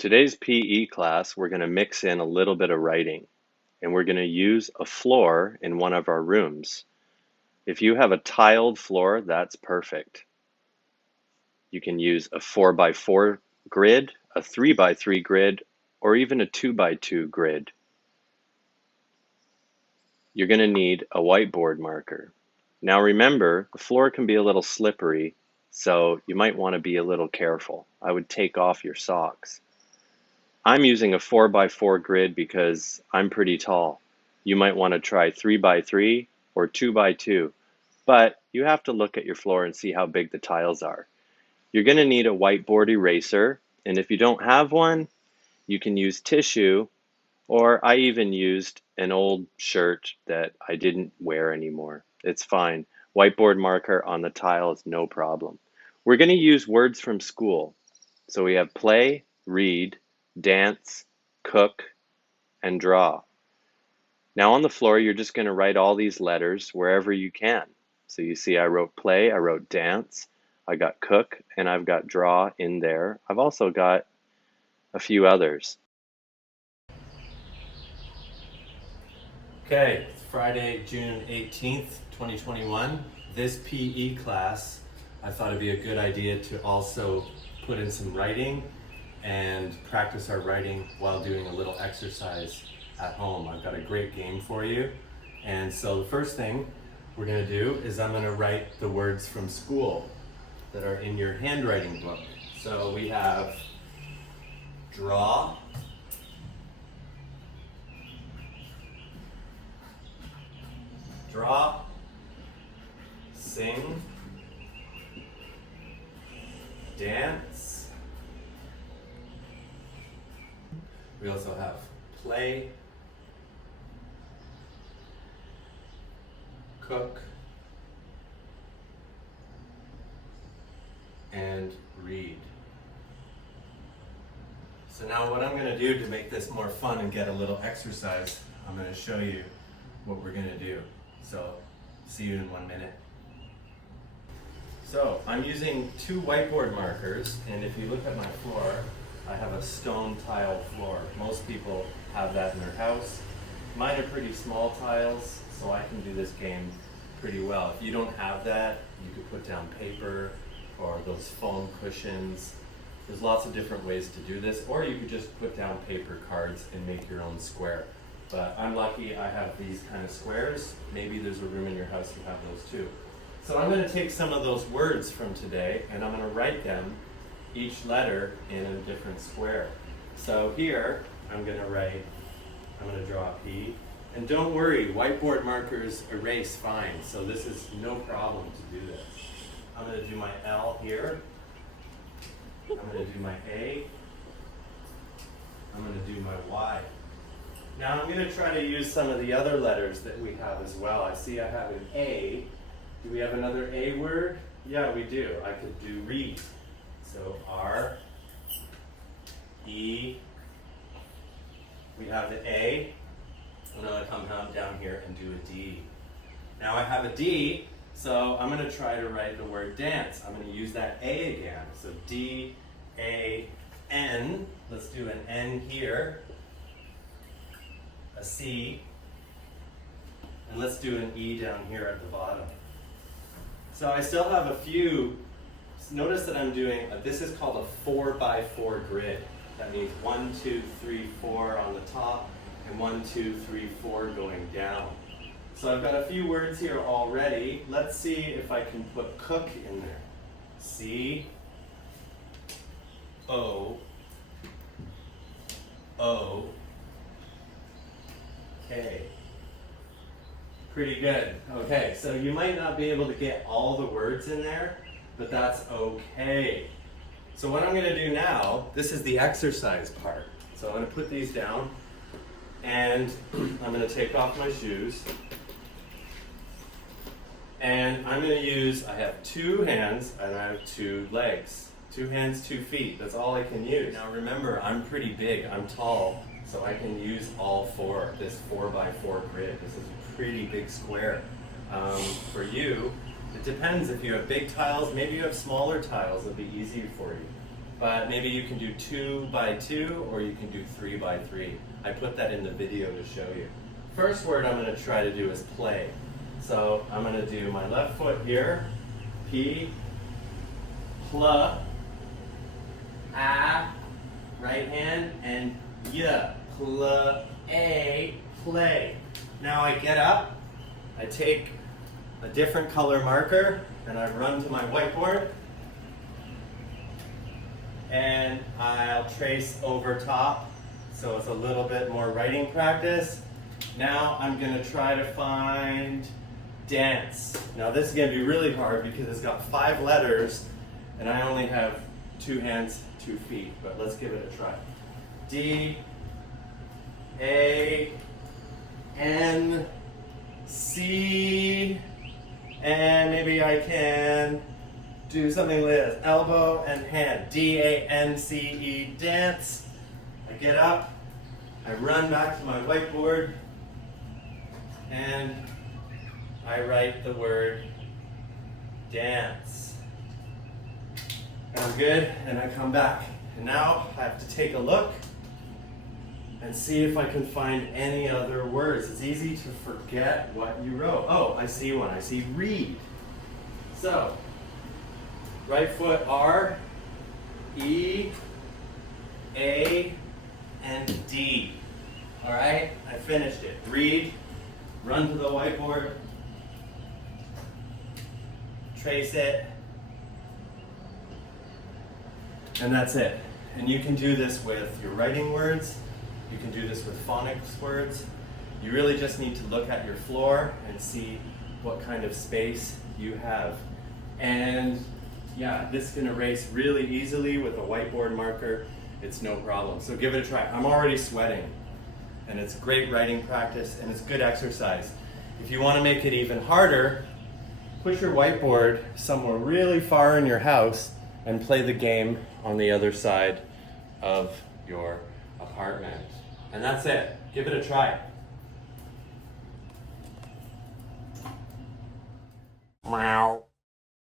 Today's PE class, we're going to mix in a little bit of writing, and we're going to use a floor in one of our rooms. If you have a tiled floor, that's perfect. You can use a 4x4 grid, a 3x3 grid, or even a 2x2 grid. You're going to need a whiteboard marker. Now remember, the floor can be a little slippery, so you might want to be a little careful. I would take off your socks. I'm using a 4x4 grid because I'm pretty tall. You might want to try 3x3 or 2x2, but you have to look at your floor and see how big the tiles are. You're going to need a whiteboard eraser, and if you don't have one, you can use tissue, or I even used an old shirt that I didn't wear anymore. It's fine. Whiteboard marker on the tile is no problem. We're going to use words from school. So we have play, read, dance, cook, and draw. Now on the floor, you're just going to write all these letters wherever you can. So you see I wrote play, I wrote dance, I got cook, and I've got draw in there. I've also got a few others. Okay, it's Friday, June 18th, 2021. This PE class, I thought it'd be a good idea to also put in some writing and practice our writing while doing a little exercise at home. I've got a great game for you. And so the first thing we're gonna do is I'm gonna write the words from school that are in your handwriting book. So we have draw, sing, dance. We also have play, cook, and read. So now what I'm going to do to make this more fun and get a little exercise, I'm going to show you what we're going to do. So see you in 1 minute. So I'm using 2 whiteboard markers, and if you look at my floor, I have a stone tile floor. Most people have that in their house. Mine are pretty small tiles, so I can do this game pretty well. If you don't have that, you could put down paper or those foam cushions. There's lots of different ways to do this, or you could just put down paper cards and make your own square. But I'm lucky I have these kind of squares. Maybe there's a room in your house you have those too. So I'm going to take some of those words from today and I'm going to write them, each letter in a different square. So here I'm going to draw a P. And don't worry, whiteboard markers erase fine, so this is no problem to do this. I'm going to do my L here. I'm going to do my A. I'm going to do my Y. Now I'm going to try to use some of the other letters that we have as well. I see I have an A. Do we have another A word? Yeah, we do. I could do read. So R, E. We have the A. I'm going to come down here and do a D. Now I have a D, so I'm going to try to write the word dance. I'm going to use that A again. So D, A, N. Let's do an N here. A C. And let's do an E down here at the bottom. So I still have a few. Notice that I'm doing, this is called a 4x4 grid. That means 1, 2, 3, 4 on the top, and 1, 2, 3, 4 going down. So I've got a few words here already. Let's see if I can put cook in there. C, O, O, K. Pretty good. Okay, so you might not be able to get all the words in there, but that's okay. So what I'm going to do now, this is the exercise part. So I'm going to put these down, and I'm going to take off my shoes. And I'm going to use, I have 2 hands and I have 2 legs. 2 hands, 2 feet. That's all I can use. Now remember, I'm pretty big. I'm tall, so I can use all 4, this 4x4 grid. This is a pretty big square. For you, it depends. If you have big tiles, maybe you have smaller tiles, it'll be easier for you. but maybe you can do 2 by 2 or you can do 3 by 3. I put that in the video to show you. First word I'm going to try to do is play. So I'm going to do my left foot here, P, pl, a, right hand, and y, pl, a, play. Now I get up, I take a different color marker, and I run to my whiteboard, and I'll trace over top, so it's a little bit more writing practice. Now I'm going to try to find dance. Now this is going to be really hard because it's got 5 letters, and I only have 2 hands, 2 feet, but let's give it a try. D, A, N, C, and maybe I can do something like this, elbow and hand, D-A-N-C-E, dance. I get up, I run back to my whiteboard, and I write the word dance. And I'm good, and I come back. And now I have to take a look and see if I can find any other words. It's easy to forget what you wrote. Oh, I see one. I see read. So, right foot R, E, A, and D. All right, I finished it. Read, run to the whiteboard, trace it, and that's it. And you can do this with your writing words. You can do this with phonics words. You really just need to look at your floor and see what kind of space you have. And yeah, this can erase really easily with a whiteboard marker. It's no problem. So give it a try. I'm already sweating, and it's great writing practice, and it's good exercise. If you want to make it even harder, put your whiteboard somewhere really far in your house and play the game on the other side of your apartment. And that's it. Give it a try. Wow.